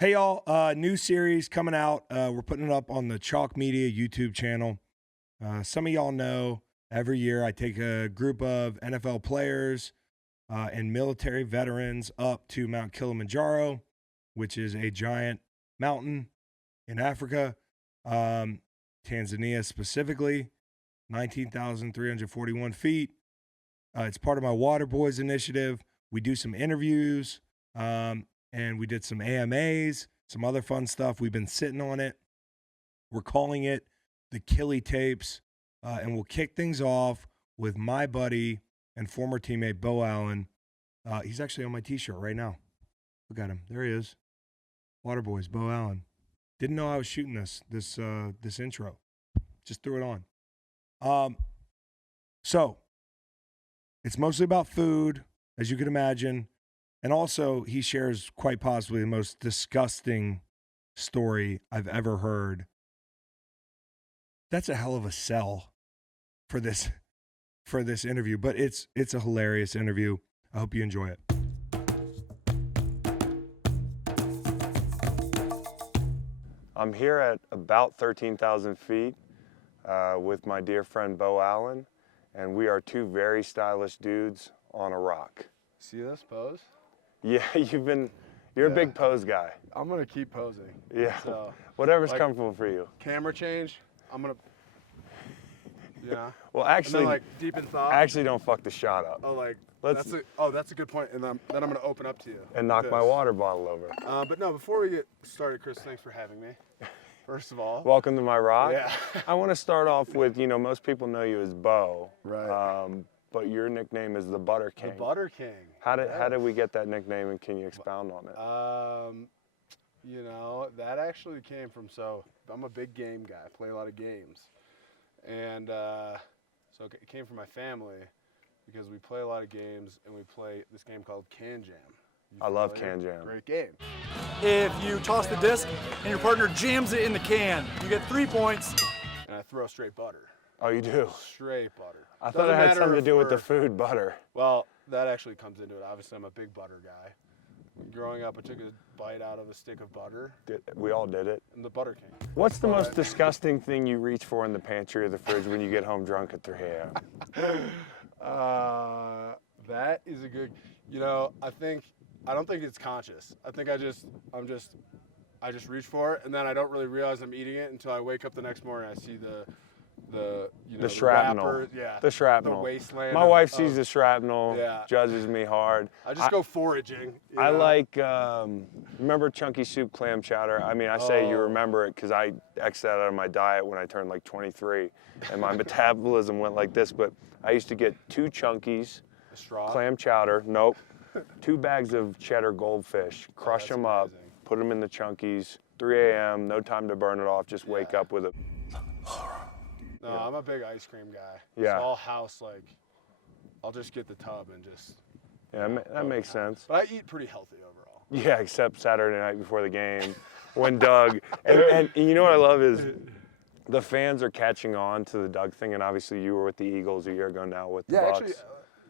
Hey y'all, new series coming out. We're putting it up on the Chalk Media YouTube channel. Some of y'all know every year I take a group of NFL players and military veterans up to Mount Kilimanjaro, which is a giant mountain in Africa, Tanzania specifically, 19,341 feet. It's part of my Water Boys initiative. We do some interviews. And we did some AMAs, some other fun stuff. We've been sitting on it. We're calling it the Kili Tapes. And we'll kick things off with my buddy and former teammate, Beau Allen. He's actually on my t-shirt right now. Look at him. There he is. Water Boys, Beau Allen. Didn't know I was shooting this intro. Just threw it on. So it's mostly about food, as you can imagine. And also, he shares quite possibly the most disgusting story I've ever heard. That's a hell of a sell for this interview, but it's a hilarious interview. I hope you enjoy it. I'm here at about 13,000 feet with my dear friend Beau Allen, and we are two very stylish dudes on a rock. See this pose? Yeah, you're a big pose guy. I'm gonna keep posing. Yeah, So, whatever's comfortable for you. Camera change, I'm gonna, Well, and actually, then like deep in thought. actually don't fuck the shot up. Oh, like, Let's- that's a good point. And then I'm gonna open up to you. And knock with my this. water bottle over. But no, before we get started, Chris, thanks for having me. First of all. Welcome to my rock. Yeah. I want to start off with, most people know you as Beau. Right. But your nickname is the Butter King. The Butter King. How did we get that nickname, and can you expound on it? That actually came from, so I'm a big game guy, play a lot of games. And so it came from my family because we play a lot of games and we play this game called Can Jam. I love Can Jam. Great game. If you toss the disc and your partner jams it in the can, you get 3 points. And I throw straight butter. Oh, you do? Straight butter. I thought it had something to do with the food, butter. Well, that actually comes into it. Obviously, I'm a big butter guy. Growing up, I took a bite out of a stick of butter. We all did it. And the Butter King. What's the most disgusting thing you reach for in the pantry or the fridge when you get home drunk at 3 a.m.? That is a good, I don't think it's conscious. I think I just reach for it, and then I don't really realize I'm eating it until I wake up the next morning and I see the shrapnel. wrapper, yeah, The shrapnel. the wasteland. My wife sees the shrapnel, Yeah. judges me hard. I just go foraging. I like, remember Chunky Soup clam chowder? I mean, I say you Oh. remember it because I X'd that out of my diet when I turned like 23 and my metabolism went like this, but I used to get 2 Chunkies, A straw. clam chowder, nope, 2 bags of cheddar goldfish, crush that's them up, amazing. put them in the Chunkies, 3 a.m., no time to burn it off, just wake Yeah. up with it. No, I'm a big ice cream guy. Yeah. So all house, I'll just get the tub and just. Yeah, that makes sense. But I eat pretty healthy overall. Yeah, except Saturday night before the game when Doug, and you know what I love is the fans are catching on to the Doug thing, and obviously you were with the Eagles a year ago now with the Bucks. Actually,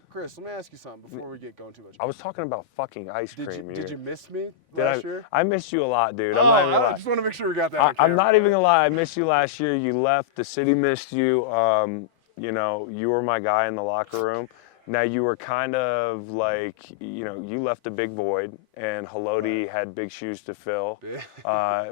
Chris, let me ask you something before we get going too much. I was talking about fucking ice cream. Did you miss me Did last year? I missed you a lot, dude. I'm Oh, not even gonna I lie. just want to make sure we got that on I'm not camera. even gonna lie. I missed you last year. You left. The city missed you. You were my guy in the locker room. Now you were kind of like, you left a big void, and Haloti had big shoes to fill.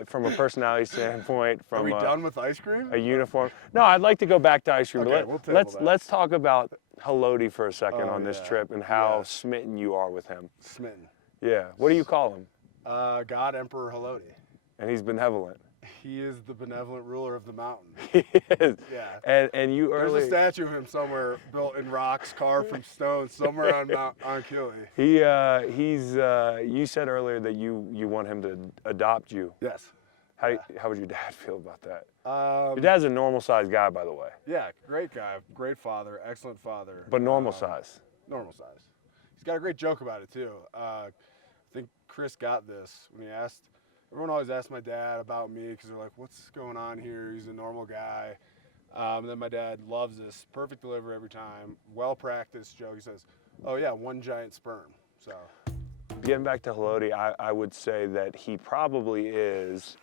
From a personality standpoint, Are from we done with ice cream? a uniform. No, I'd like to go back to ice cream. Okay, but we'll table that. let's talk about Haloti for a second Oh, on this yeah. trip and how Yeah. smitten you are with him. Smitten. Yeah. What do you call him? God Emperor Haloti. And he's benevolent. He is the benevolent ruler of the mountain. He is. Yeah. And you There's early. a statue of him somewhere built in rocks, carved from stone, somewhere on Kili. You said earlier that you want him to adopt you. Yes. How would your dad feel about that? Um, Your dad's a normal sized guy, by the way, Yeah, great guy, great father, excellent father. but normal size. Normal size. He's got a great joke about it too. I think Chris got this when he asked. Everyone always asks my dad about me because they're like, "What's going on here?" He's a normal guy. And then my dad loves this. Perfect delivery every time. Well practiced joke. He says, "Oh yeah, one giant sperm." So getting back to Haloti, I would say that he probably is,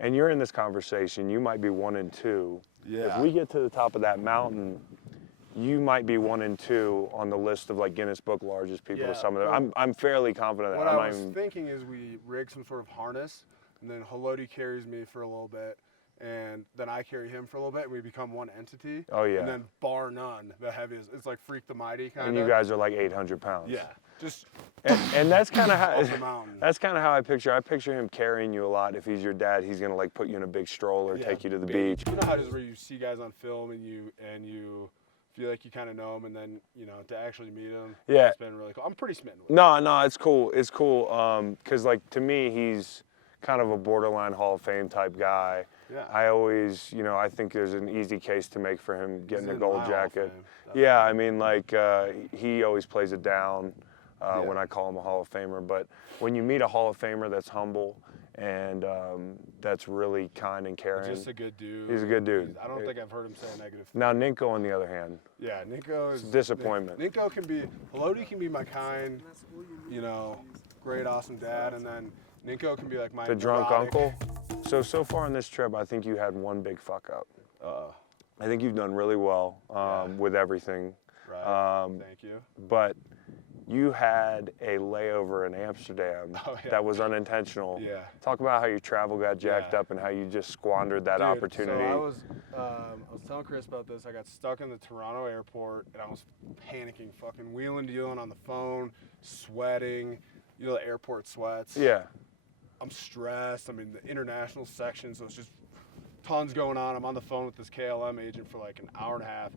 and you're in this conversation, you might be 1 and 2. Yeah. If we get to the top of that mountain, you might be 1 and 2 on the list of like Guinness Book largest people Yeah, to some of them. well, I'm fairly confident that What I'm I not was even, thinking is we rig some sort of harness, and then Haloti carries me for a little bit, and then I carry him for a little bit, and we become one entity. Oh, yeah. And then bar none, the heaviest. It's like Freak the Mighty kind of. and you guys are like 800 pounds. Yeah. Just And that's kind of off the how, mountain. that's kind of how I picture him carrying you a lot. If he's your dad, he's gonna like put you in a big stroller, Yeah, take you to the big. beach. You know how it is where you see guys on film and you feel like you kind of know them, and then to actually meet them. Yeah. It's been really cool. I'm pretty smitten with it. No, it's cool. It's cool. Cause like to me, he's kind of a borderline Hall of Fame type guy. Yeah. I always, I think there's an easy case to make for him getting He's a in gold my Hall of jacket. Fame, Yeah, I mean, like he always plays it down when Yeah. I call him a Hall of Famer. But when you meet a Hall of Famer that's humble and that's really kind and caring, Just a good dude. he's a good dude. I don't think I've heard him say a negative thing. Now Ninko, on the other hand, Yeah, Nico is It's a disappointment. Nico can be, Haloti can be my kind, great, awesome dad, and then Nico can be like my the drunk neurotic- uncle. So far on this trip, I think you had one big fuck up. I think you've done really well with everything. Right. Thank you. But you had a layover in Amsterdam Oh, yeah. that was unintentional. Yeah. Talk about how your travel got jacked Yeah. up and how you just squandered that Dude, opportunity. So I was telling Chris about this. I got stuck in the Toronto airport, and I was panicking, fucking wheeling, dealing on the phone, sweating. The airport sweats. Yeah. I'm stressed. I'm in the international section, so it's just tons going on. I'm on the phone with this KLM agent for like an hour and a half.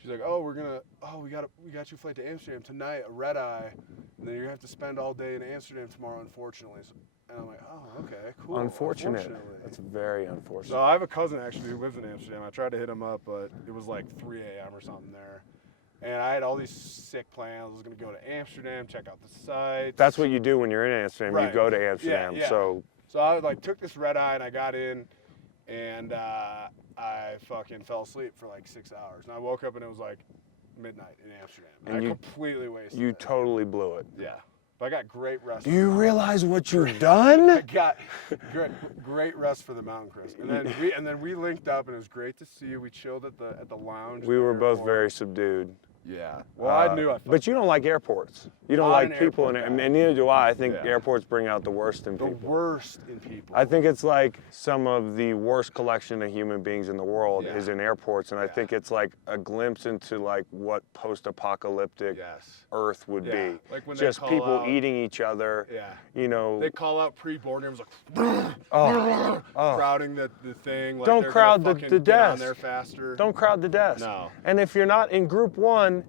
She's like, we got you a flight to Amsterdam tonight, a red eye, and then you're gonna have to spend all day in Amsterdam tomorrow, unfortunately. And I'm like, oh, okay, cool. Unfortunate. Unfortunately. That's very unfortunate. So I have a cousin actually who lives in Amsterdam. I tried to hit him up, but it was like 3 a.m. or something there. And I had all these sick plans. I was gonna go to Amsterdam, check out the sites. That's what you do when you're in Amsterdam. Right. You go to Amsterdam. Yeah. So So I like took this red eye and I got in, and I fucking fell asleep for like 6 hours. And I woke up and it was like midnight in Amsterdam. And And I you- completely wasted you it. totally blew it. Yeah. But I got great rest. Do you for the mountain. realize what you've I done? got great rest for the mountain, Chris. And then we linked up and it was great to see you. We chilled at the lounge. We at the were both airport. very subdued. Yeah. Well, I knew I. But you don't like airports. You don't Not like an people in airport it, guy. and neither do I. I think Yeah. airports bring out the worst in the people. worst in people. I think it's like some of the worst collection of human beings in the world Yeah. is in airports, and I Yeah. think it's like a glimpse into like what post-apocalyptic Yes. Earth would Yeah. be. Like when they Just call people out- eating each other. Yeah. You know. They call out pre-board rooms like oh. crowding the thing. Like Don't they're crowd gonna the fucking get on desk. there faster. Don't crowd the desk. No. And if you're not in group one,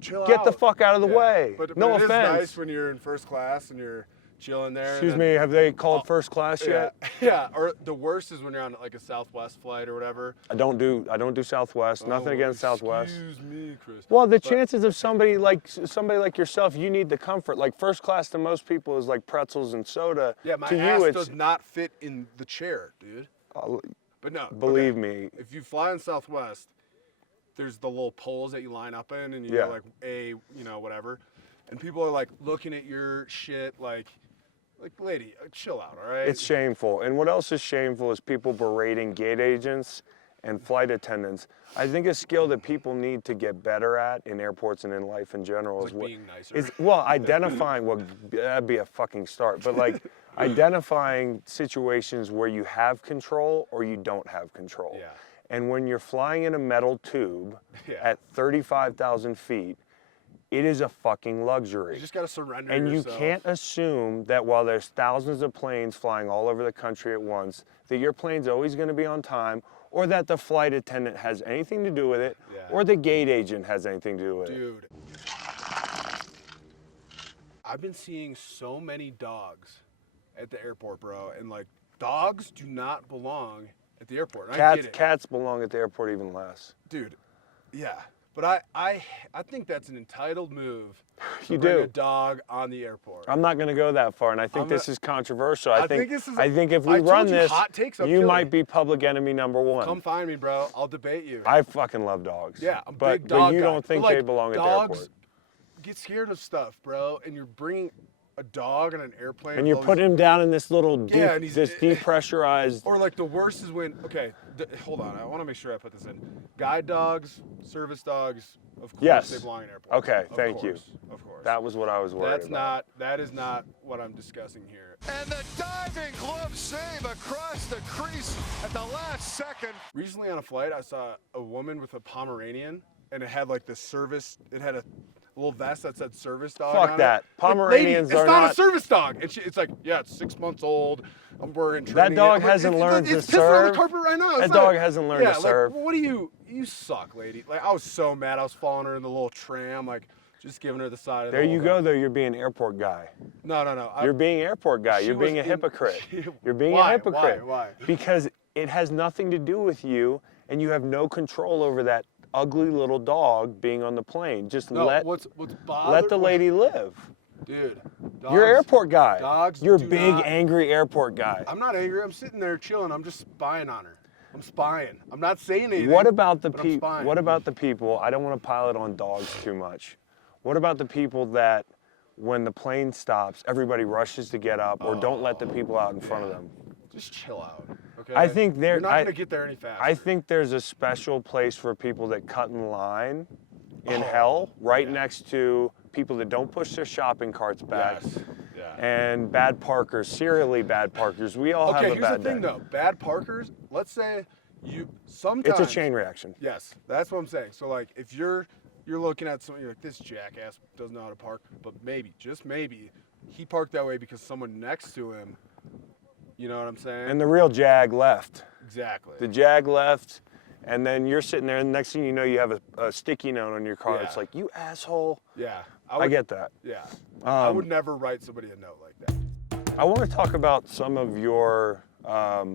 Chill get the out. fuck out of the Yeah. way. But No it is offense. nice when you're in first class and you're chilling there. Excuse and me, then, have they called first class Yeah, yet? yeah. Or the worst is when you're on like a Southwest flight or whatever. I don't do Southwest. Nothing Oh, against Southwest. Excuse me, Chris. Well, the But- chances of somebody like yourself, you need the comfort. Like first class to most people is like pretzels and soda. Yeah, my to ass you, it's does not fit in the chair, dude. But no. believe okay. me. If you fly in Southwest, there's the little poles that you line up in, and you Yeah. go like whatever, and people are like looking at your shit like lady, chill out, all right? It's shameful. And what else is shameful is people berating gate agents and flight attendants. I think a skill that people need to get better at in airports and in life in general It's is like what being nicer. is identifying. Well, that'd be a fucking start. But like identifying situations where you have control or you don't have control. Yeah. And when you're flying in a metal tube Yeah. at 35,000 feet, it is a fucking luxury. You just gotta surrender And you yourself. can't assume that while there's thousands of planes flying all over the country at once, that your plane's always going to be on time, or that the flight attendant has anything to do with it, Yeah. or the gate agent has anything to do with it. Dude, I've been seeing so many dogs at the airport, bro, and like dogs do not belong at the airport. And I get it. Cats belong at the airport even less. Dude, yeah. But I think that's an entitled move to You bring do. a dog on the airport. I'm not going to go that far, and I think I'm this not- is controversial. I think this is- I think if I we told run you this, hot takes up you Kili. might be public enemy number one. Come find me, bro. I'll debate you. I fucking love dogs. Yeah, I'm a but big dog you guy. don't think But, like, they belong at the dogs airport. get scared of stuff, bro, and you're bringing a dog on an airplane. And you're with all putting him down in this little deep, Yeah, and he's- this depressurized. Or like the worst is when, okay, hold on, I want to make sure I put this in. Guide dogs, service dogs, of course, Yes. they belong in airports. Okay, Of thank you. course, Of course. That was what I was worried about. That is not what I'm discussing here. And the diving glove save across the crease at the last second. Recently on a flight, I saw a woman with a Pomeranian, and it had like the service, it had a little vest that said service dog Fuck on that. it. Like, Pomeranians lady, are it's not not- a service dog. And it's like, yeah, it's 6 months old. I'm wearing That training dog it. I'm like, hasn't learned to it's pissing on serve. the carpet right now. It's That not- dog hasn't learned to like, serve. What do you suck, lady. Like, I was so mad. I was following her in the little tram, like, just giving her the side of the There you whole go, thing. though. You're being airport guy. No. You're being airport guy. she You're was being a in- hypocrite. she- You're being Why? a hypocrite. Why? Because it has nothing to do with you, and you have no control over that ugly little dog being on the plane. Just No, let what's the lady live. Dude, You're an airport guy. dogs You're a do big, not- angry airport guy. I'm not angry. I'm sitting there chilling. I'm just spying on her. I'm spying. I'm not saying anything. What about the but I'm people? spying. What about the people? I don't want to pile it on dogs too much. What about the people that, when the plane stops, everybody rushes to get up, or don't let the people out in front of them? Just chill out. Okay. I think You're not gonna get there any faster. I think there's a special place for people that cut in line in hell, right next to people that don't push their shopping carts back. Yes. Yeah. And bad parkers, serially bad parkers. We all have Okay. a Here's bad the thing, day. though. Bad parkers. Let's say you sometimes. It's a chain reaction. Yes, that's what I'm saying. So like, if you're looking at someone, you're like, this jackass doesn't know how to park, but maybe, just maybe, he parked that way because someone next to him. You know what I'm saying? And the real jag left. Exactly. The jag left, and then you're sitting there, and the next thing you know, you have a sticky note on your car. It's Yeah. like, you asshole. Yeah. I get that. Yeah. I would Um, never write somebody a note like that. I want to talk about some of your, That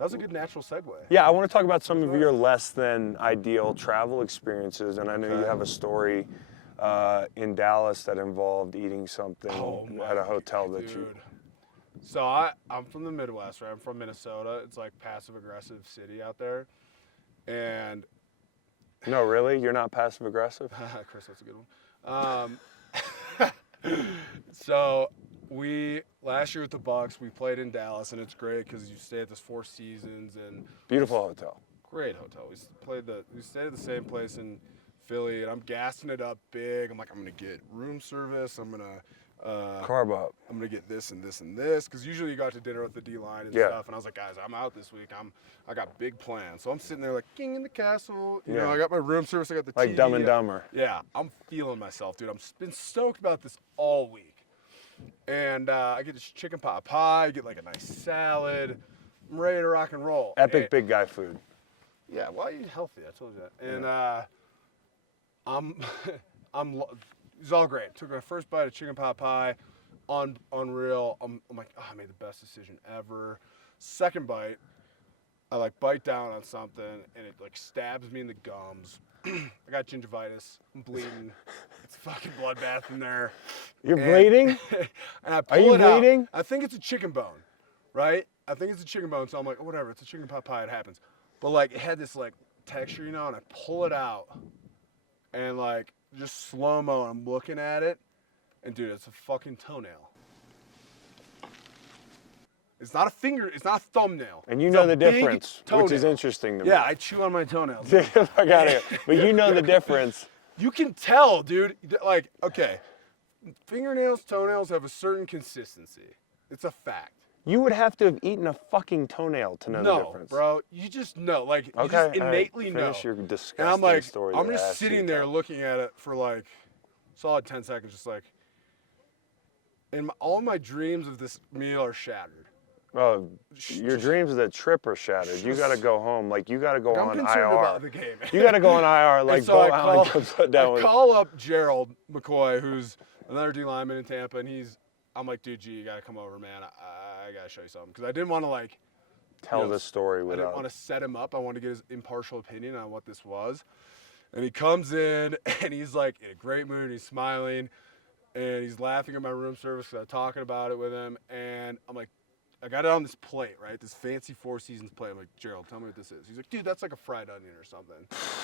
was a good natural segue. I want to talk about some of your less than ideal travel experiences. And I know you Okay. have a story in Dallas that involved eating something at a hotel that you. Dude. So I'm from the Midwest, right? I'm from Minnesota. It's like passive aggressive city out there. And No, really? You're not passive aggressive? Chris, that's a good one. So last year with the Bucks, we played in Dallas, and it's great because you stay at this Four Seasons and Beautiful hotel. great hotel. We stayed at the same place in Philly, and I'm gassing it up big. I'm like, I'm gonna get room service. I'm gonna Carb up. I'm gonna get this and this and this, because usually you go out to dinner with the D line and Yeah. stuff. And I was like, guys, I'm out this week. I got big plans. So I'm sitting there like king in the castle. You know, Yeah. I got my room service. I got the Like TV. Dumb and Dumber. Yeah, I'm feeling myself, dude. Been stoked about this all week. And I get this chicken pot pie. I get like a nice salad. I'm ready to rock and roll. Epic And- big guy food. yeah, well, I eat healthy. I told you that. And it's all great. Took my first bite of chicken pot pie, unreal. I'm like, oh, I made the best decision ever. Second bite, I like bite down on something and it like stabs me in the gums. I got gingivitis. I'm bleeding. It's a fucking bloodbath in there. You're And- bleeding? And I Are you pull it out. bleeding? I think it's a chicken bone, right? I think it's a chicken bone, so I'm like, oh, whatever, it's a chicken pot pie, it happens. But like, it had this like texture, you know, and I pull it out, and like, just slow-mo, I'm looking at it, and dude, it's a fucking toenail. It's not a finger, it's not a thumbnail. And you It's know a the big difference, which is toenail. interesting to me. Yeah, I chew on my toenails. Get the fuck out of here. But you know the difference. You can tell, dude. Like, okay, fingernails, toenails have a certain consistency. It's a fact. You would have to have eaten a fucking toenail to know the No, difference. bro. You just know. Like, you Okay, just all right, innately know. finish your disgusting And I'm like, story I'm that just ass sitting you there tell. looking at it for like solid 10 seconds, just like, and all my dreams of this meal are shattered. Oh, your dreams of that trip are shattered. You got to go home. Like, you got to go I'm on concerned IR. about the game. You got to go on IR. And Like, so Beau Allen comes down I with. call up Gerald McCoy, who's another D lineman in Tampa, and I'm like, dude, G, you gotta come over, man. I gotta show you something, because I didn't want to like Tell this story I didn't without. want to set him up. I wanted to get his impartial opinion on what this was. And he comes in and he's like in a great mood. He's smiling and he's laughing at my room service because I was talking about it with him. And I'm like, I got it on this plate, right? This fancy Four Seasons plate. I'm like, Gerald, tell me what this is. He's like, dude, that's like a fried onion or something.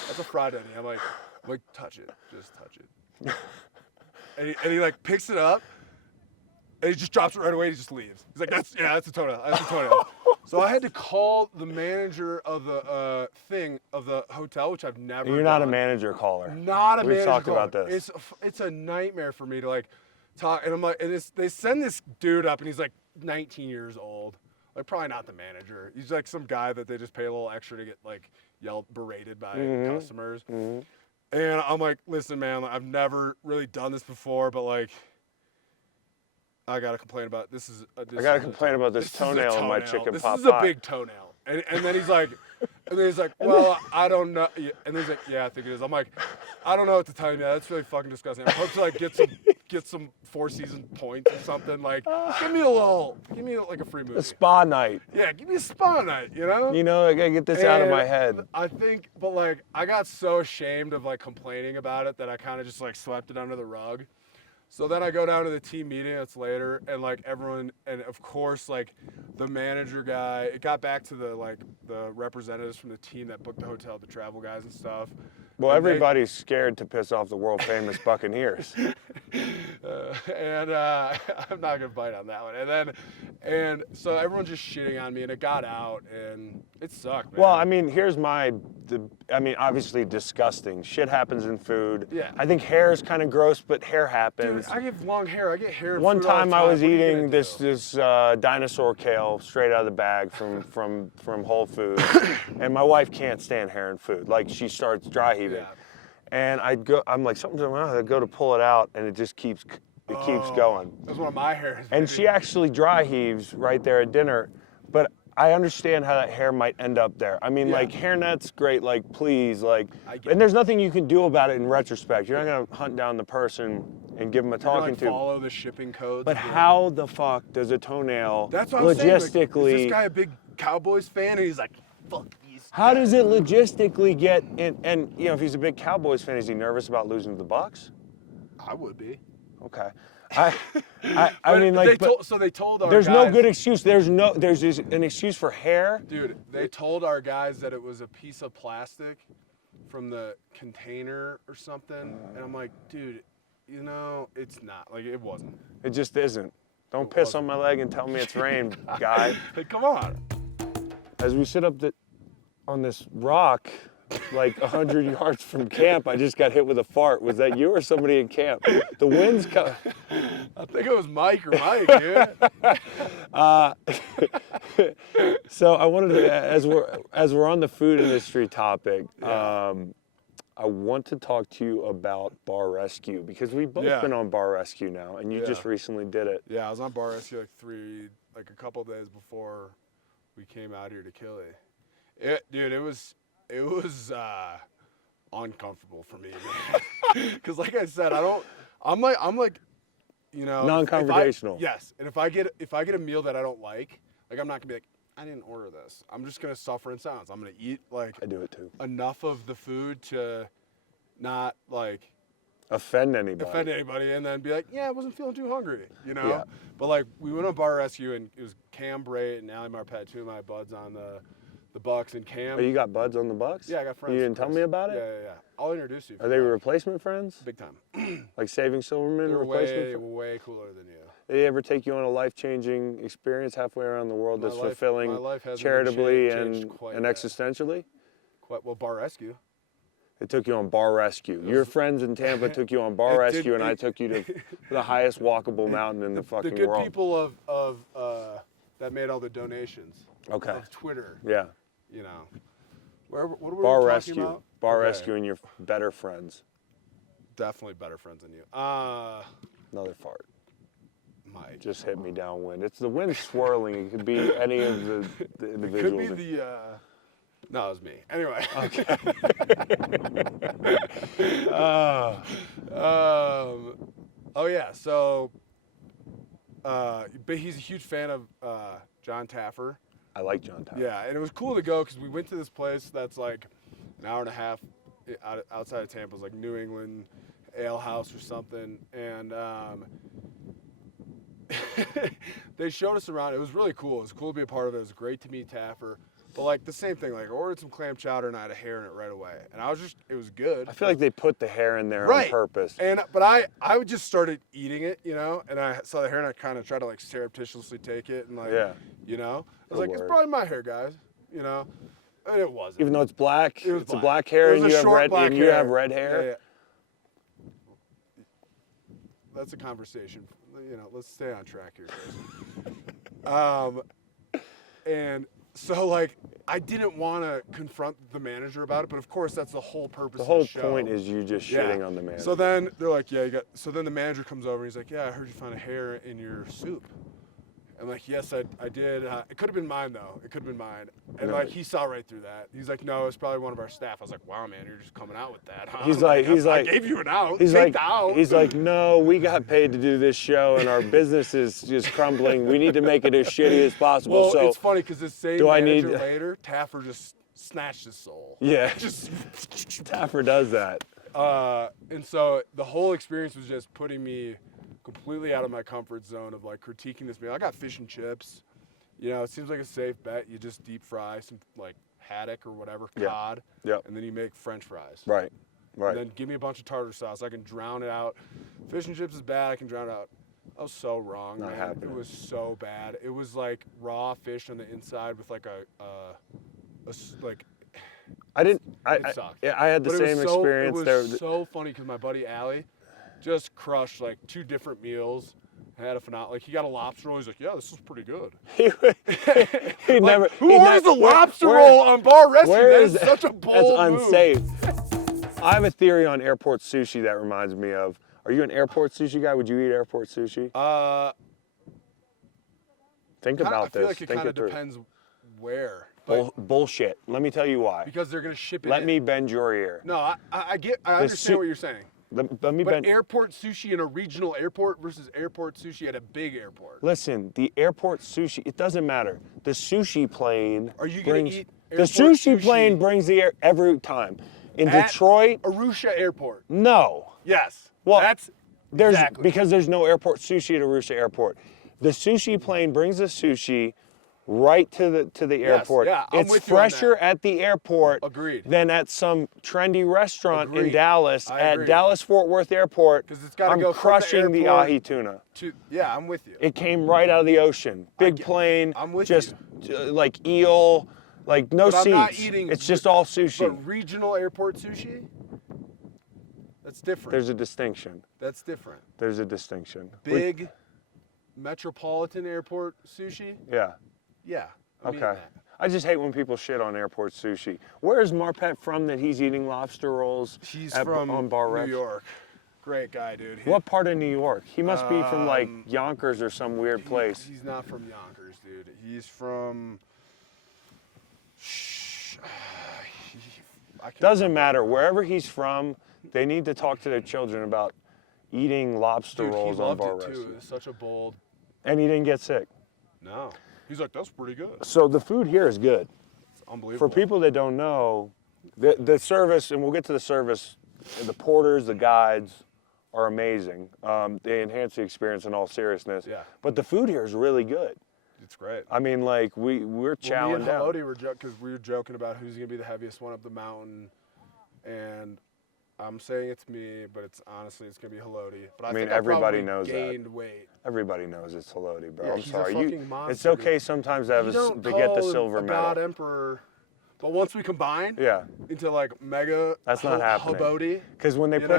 That's a fried onion. I'm like, touch it. Just touch it. And he like picks it up And he just drops it right away. He just leaves. He's like, that's a toenail. That's a toenail. So I had to call the manager of the hotel, which I've never You're not a done. manager caller. Not a We've manager talked caller. about this. It's a nightmare for me to like talk, and I'm like, and they send this dude up, and he's like 19 years old, like probably not the manager. He's like some guy that they just pay a little extra to get like berated by customers. And I'm like, listen, man, I've never really done this before, but like, I gotta complain about this. I gotta complain about this toenail in my chicken pot pie. This is a big toenail. And then he's like, well, I don't know. And he's like, yeah, I think it is. I'm like, I don't know what to tell you, man. That's really fucking disgusting. I hope to like get some Four Seasons points or something. Like, give me like a free movie. A spa night. Yeah, give me a spa night. You know. You know, I gotta get this out of my head. I think, but like, I got so ashamed of like complaining about it that I kind of just like swept it under the rug. So then I go down to the team meeting that's later, and like everyone, and of course like the manager guy, it got back to the representatives from the team that booked the hotel, the travel guys and stuff. Well, everybody's scared to piss off the world famous Buccaneers. I'm not gonna bite on that one. And so everyone's just shitting on me, and it got out, and it sucked, man. Well, I mean, here's obviously disgusting. Shit happens in food. Yeah. I think hair is kind of gross, but hair happens. Dude, I have long hair. I get hair in One food all the time I was What are you eating gonna this do? dinosaur kale straight out of the bag from Whole Foods, and my wife can't stand hair in food. Like she starts dry heaving, Yeah. and I'm like something's wrong. I'd go to pull it out, and it just keeps going. That's one of my hairs. And baby. she actually dry heaves right there at dinner, but I understand how that hair might end up there. I mean, Yeah. like hairnet's great, like please, like, I get and there's nothing you can do about it in retrospect. You're not gonna hunt down the person and give them a You're gonna, talking like, to. follow the shipping codes. But how the fuck does a toenail That's what I'm saying. Like, is logistically? this guy a big Cowboys fan? And he's like, fuck these. How does it logistically get in? And you know, if he's a big Cowboys fan, is he nervous about losing to the Bucks? I would be. Okay. I mean, like, so they told our there's guys, no good excuse. There's an excuse for hair. Dude, they told our guys that it was a piece of plastic from the container or something, and I'm like, dude, you know, it's not. Like, it wasn't. It just isn't. Don't piss on my leg and tell me it's rain, guy. Like, come on. As we sit up on this rock, like 100 yards from camp, I just got hit with a fart. Was that you or somebody in camp? The wind's coming. I think it was Mike or Mike, dude. So I wanted to, as we're on the food industry topic, I want to talk to you about Bar Rescue because we've both been on Bar Rescue now, and you just recently did it. Yeah, I was on Bar Rescue like a couple days before we came out here to Kili. Dude, it was uncomfortable for me, man. Because like I said, I'm like, you know, non-confrontational. Yes, and if I get a meal that I don't like I'm not gonna be like, I didn't order this. I'm just gonna suffer in silence. I'm gonna eat like I do it too. enough of the food to not like offend anybody, and then be like, yeah, I wasn't feeling too hungry, you know. Yeah. But like we went on Bar Rescue, and it was Cam Brait and Allie Marpet, two of my buds on the Bucks, and Cam. Oh, you got buds on the Bucks? Yeah, I got friends. You didn't tell me about it? Yeah. I'll introduce you. Are they replacement friends? Big time. Like Saving Silverman They're replacement? way cooler than you. Did they ever take you on a life-changing experience halfway around the world that's fulfilling my life hasn't charitably changed and quite existentially? Quite well, Bar Rescue. They took you on Bar Rescue. Your friends in Tampa took you on Bar Rescue, and I took you to the highest walkable mountain in the fucking The good world. people of that made all the donations. Okay. Of Twitter. Yeah. You know. What were we Bar talking Rescue. about? Bar Okay. Rescue and your better friends. Definitely better friends than you. Another fart. Mike. Just hit me downwind. It's the wind swirling. It could be any of the It individuals. could be the. No, it was me. Anyway. Okay. Oh yeah. So. But he's a huge fan of John Taffer. I like John Taffer. Yeah, and it was cool to go because we went to this place that's like an hour and a half outside of Tampa. It's like New England Ale House or something, and they showed us around. It was really cool. It was cool to be a part of it. It was great to meet Taffer. But like the same thing, like I ordered some clam chowder and I had a hair in it right away, and it was good. I feel like they put the hair in there on Right. purpose. But I would just started eating it, and I saw the hair and I kind of tried to like surreptitiously take it and like, Yeah. I was Good like, it's word. probably my hair, guys, and it wasn't. Even though it's black, It was it's a black. black hair, It was and a you have short red, black and you hair. have red hair. Yeah. That's a conversation. Let's stay on track here, guys. And so like I didn't want to confront the manager about it, but of course that's the whole purpose. The of whole the show. point is you just shitting on the man. So then they're like, yeah, you got. So then the manager comes over and he's like, yeah, I heard you found a hair in your soup. I'm like, yes, I did. It could have been mine though. It could have been mine. And No. like he saw right through that. He's like, no, it's probably one of our staff. I was like, wow, man, you're just coming out with that. Huh? He's like, I gave you an out. He's Take like, the out. he's like, no, we got paid to do this show, and our business is just crumbling. We need to make it as shitty as possible. Well, so it's funny because this same do I manager need- later, Taffer just snatched his soul. yeah, Just. Taffer does that. And so the whole experience was just putting me completely out of my comfort zone of like critiquing this meal. I got fish and chips. It seems like a safe bet. You just deep fry some like haddock or whatever, Yeah. cod, Yep. and then you make French fries. Right. And then give me a bunch of tartar sauce. I can drown it out. Fish and chips is bad. I can drown it out. I was so wrong, Not man. happening. It was so bad. It was like raw fish on the inside with like like. It sucked. Yeah, I had the But same experience It there. was so funny because my buddy Allie just crushed like 2 different meals. Had a phenomenal. Like he got a lobster roll. He's like, yeah, this is pretty good. He never. Who he orders ne- a lobster where- roll on bar rescue? Where That is is such a bold That's move. unsafe. I have a theory on airport sushi that reminds me of. Are you an airport sushi guy? Would you eat airport sushi? Think about I feel this. like it Think kind of through. depends where. But Bullshit. Let me tell you why. because they're gonna ship it. Let in. me bend your ear. No, I understand what you're saying. Let me But bend. airport sushi in a regional airport versus airport sushi at a big airport. Listen, the airport sushi, it doesn't matter. The sushi plane Are you gonna brings eat the airport sushi plane sushi brings the air every time. In at Detroit, Arusha Airport. no. Yes. Well, that's There's exactly. because there's no airport sushi at Arusha Airport. The sushi plane brings the sushi right to the Yes, airport. yeah, I'm It's with you on that. fresher at the airport Agreed. than at some trendy restaurant in Agreed. Dallas I at agree. Dallas Fort Worth Airport. 'Cause it's gotta I'm go from the crushing the airport ahi tuna. Yeah, I'm with you. It came right out of the ocean. Big get- plane, I'm with just like eel, like no But I'm seats. not eating It's just all sushi. But regional airport sushi? That's different. There's a distinction. That's different. There's a distinction. Big metropolitan airport sushi? Yeah. Yeah. I'm eating Okay. that. I just hate when people shit on airport sushi. Where is Marpet from that he's eating lobster rolls He's at, from on Bar New Reps? York. Great guy, dude. What part of New York? He must be from like Um, Yonkers or some weird place. He's not from Yonkers, dude. He's from. I can't Doesn't remember. matter. Wherever he's from, they need to talk to their children about eating lobster Dude, he rolls on loved Bar it Reps. too. It's such a bold. And he didn't get sick. No. He's like, that's pretty good. So the food here is good. It's unbelievable. For people that don't know, the service, and we'll get to the service, the porters, the guides are amazing. They enhance the experience in all seriousness. Yeah. But the food here is really good. It's great. I mean, like, we're Well, me chowing and down. Haloti were because we were joking about who's gonna be the heaviest one up the mountain, and I'm saying it's me, but it's honestly it's gonna be Haloti. But I mean, think everybody I probably knows that. gained weight. Everybody knows it's Haloti, bro. Yeah, I'm he's a sorry. fucking It's monster, okay dude. sometimes to have You don't to get the call silver a god medal. emperor, but once we combine Yeah. into like mega That's not happening. Haloti, Because when they You put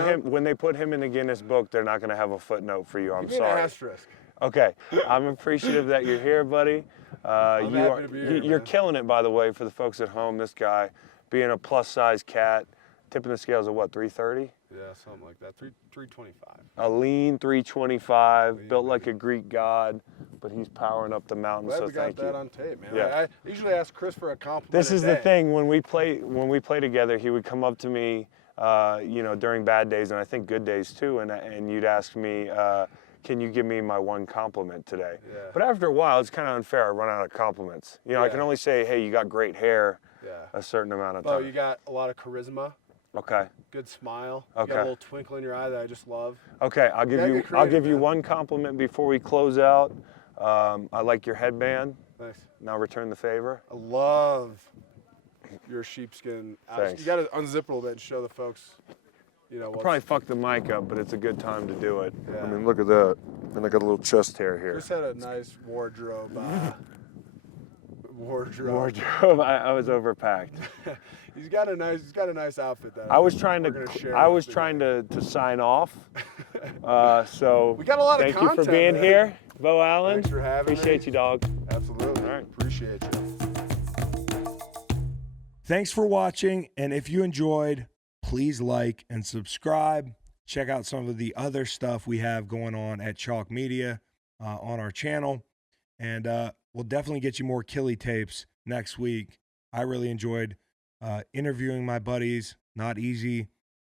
know? him in the Guinness book, they're not gonna have a footnote for you. I'm give me an sorry. asterisk. Okay, I'm appreciative that you're here, buddy. I'm happy to be here, You're man. killing it, by the way, for the folks at home. This guy, being a plus-size cat, tipping the scales at what, 330? Yeah, something like that. 325. A lean 325, Lean, built like a Greek god, but he's powering up the mountain. Glad So we got thank that you. on tape, man. Yeah. I usually ask Chris for a compliment. This a is the day. thing when we play together. He would come up to me, during bad days and I think good days too, and you'd ask me, can you give me my one compliment today? Yeah. But after a while, it's kind of unfair. I run out of compliments. I can Yeah. only say, hey, you got great hair, Yeah. a certain amount of Oh, time. you got a lot of charisma, Okay. good smile. You got Okay. a little twinkle in your eye that I just love. Okay, I'll give gotta you get creative, I'll give you man. one compliment before we close out. I like your headband. Thanks. Now return the favor. I love your sheepskin. Thanks. You got to unzip a little bit and show the folks, I'll what's- probably fuck the mic up, but it's a good time to do it. Yeah. I mean, look at that. And I got a little chest hair here. Chris had a nice wardrobe. Wardrobe. I was overpacked. He's got a nice outfit. That I was trying we're gonna share I was with trying the to sign off. So We got a lot of thank you for content, being man. here, Beau Allen. Thanks for having Appreciate me. you, dog. Absolutely. All right. Appreciate you. Thanks for watching, and if you enjoyed, please like and subscribe. Check out some of the other stuff we have going on at Chalk Media on our channel, and we'll definitely get you more Kili Tapes next week. I really enjoyed interviewing my buddies. Not easy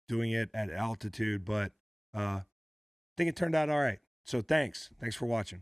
doing it at altitude, but I think it turned out all right. So thanks for watching.